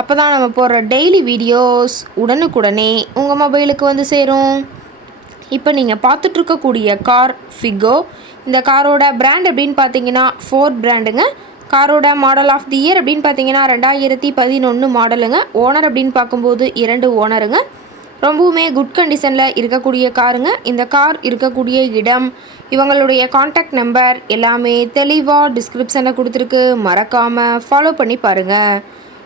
அப்போ தான் நம்ம போடுற டெய்லி வீடியோஸ் உடனுக்குடனே உங்கள் மொபைலுக்கு வந்து சேரும். இப்போ நீங்கள் பார்த்துட்ருக்கக்கூடிய கார் ஃபிகோ இந்த காரோட பிராண்ட் அப்படின்னு பார்த்தீங்கன்னா ஃபோர்ட் பிராண்டுங்க காரோட மாடல் ஆஃப் தி இயர் அப்படின்னு பார்த்தீங்கன்னா ரெண்டாயிரத்தி பதினொன்று மாடலுங்க ஓனர் அப்படின்னு பார்க்கும்போது இரண்டு ஓனருங்க ரொம்பவுமே குட் கண்டிஷனில் இருக்கக்கூடிய காருங்க இந்த கார் இருக்கக்கூடிய இடம் இவங்களுடைய காண்டாக்ட் நம்பர் எல்லாமே தெளிவாக டிஸ்கிரிப்ஷனில் கொடுத்துருக்கு. மறக்காமல் ஃபாலோ பண்ணி பாருங்கள்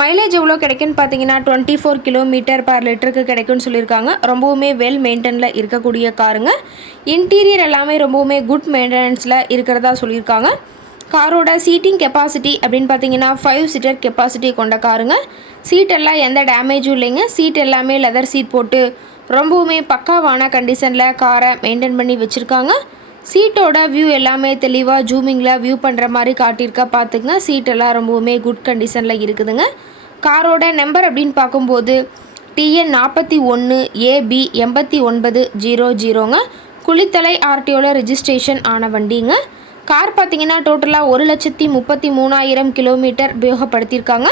மைலேஜ் எவ்வளோ கிடைக்குன்னு பார்த்தீங்கன்னா டுவெண்ட்டி ஃபோர் கிலோமீட்டர் பர் லிட்டருக்கு கிடைக்குன்னு சொல்லியிருக்காங்க. ரொம்பவுமே வெல் மெயின்டெனில் இருக்கக்கூடிய காருங்க. இன்டீரியர் எல்லாமே ரொம்பவுமே குட் மெயின்டெனன்ஸில் இருக்கிறதா சொல்லியிருக்காங்க. காரோட சீட்டிங் கெப்பாசிட்டி அப்படின்னு பார்த்தீங்கன்னா ஃபைவ் சீட்டர் கெப்பாசிட்டி கொண்ட காருங்க. சீட்டெல்லாம் எந்த டேமேஜும் இல்லைங்க. சீட் எல்லாமே லெதர் சீட் போட்டு ரொம்பவுமே பக்காவான கண்டிஷனில் காரை மெயின்டைன் பண்ணி வச்சுருக்காங்க. சீட்டோட வியூ எல்லாமே தெளிவாக ஜூமிங்கில் வியூ பண்ணுற மாதிரி காட்டியிருக்கா பார்த்துங்க சீட்டெல்லாம் ரொம்பவுமே குட் கண்டிஷனில் இருக்குதுங்க. காரோட நம்பர் அப்படின்னு பார்க்கும்போது டிஎன் நாற்பத்தி ஒன்று ஏபி எண்பத்தி ஒன்பது ஜீரோ ஜீரோங்க குளித்தலை ஆர்டிஓவில் ரிஜிஸ்ட்ரேஷன் ஆன வண்டிங்க. கார் பார்த்தீங்கன்னா டோட்டலாக ஒரு லட்சத்தி முப்பத்தி மூணாயிரம் கிலோமீட்டர் உபயோகப்படுத்தியிருக்காங்க.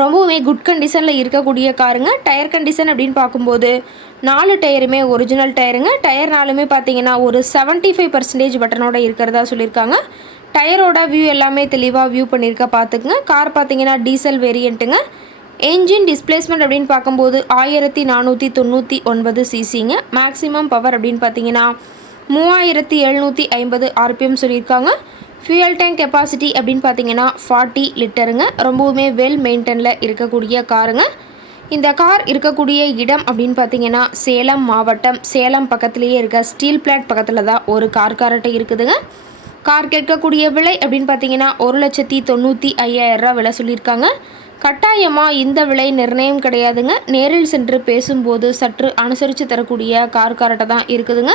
ரொம்பவுமே குட் கண்டிஷனில் இருக்கக்கூடிய காருங்க. டயர் கண்டிஷன் அப்படின்னு பார்க்கும்போது நாலு டயருமே ஒரிஜினல் டயருங்க டயர் நாலுமே பார்த்தீங்கன்னா ஒரு செவன்ட்டி ஃபைவ் பர்சன்டேஜ் பட்டனோட இருக்கிறதா சொல்லியிருக்காங்க. டயரோட வியூ எல்லாமே தெளிவாக வியூ பண்ணியிருக்க பார்த்துக்குங்க. கார் பார்த்தீங்கன்னா டீசல் வேரியண்ட்டுங்க என்ஜின் டிஸ்பிளேஸ்மெண்ட் அப்படின்னு பார்க்கும்போது ஆயிரத்தி நானூற்றி தொண்ணூற்றி ஒன்பது சிசிங்க மேக்ஸிமம் பவர் அப்படின்னு பார்த்தீங்கன்னா மூவாயிரத்தி எழுநூற்றி ஐம்பது ஆர்பிஎம் சொல்லியிருக்காங்க. ஃபியூயல் டேங்க் கெப்பாசிட்டி அப்படின்னு பார்த்தீங்கன்னா ஃபார்ட்டி லிட்டருங்க ரொம்பவுமே வெல் மெயின்டெனில் இருக்கக்கூடிய காருங்க. இந்த கார் இருக்கக்கூடிய இடம் அப்படின்னு பார்த்தீங்கன்னா சேலம் மாவட்டம். சேலம் பக்கத்துலேயே இருக்க ஸ்டீல் பிளாட் பக்கத்தில் தான் ஒரு கார் காரட்டை இருக்குதுங்க. கார் கேட்கக்கூடிய விலை அப்படின்னு பார்த்தீங்கன்னா ஒரு லட்சத்தி தொண்ணூற்றி ஐயாயிரரூவா விலை சொல்லியிருக்காங்க. கட்டாயமாக இந்த விலை நிர்ணயம் கிடையாதுங்க. நேரில் சென்று பேசும்போது சற்று அனுசரித்து தரக்கூடிய கார் காரட்டை தான் இருக்குதுங்க.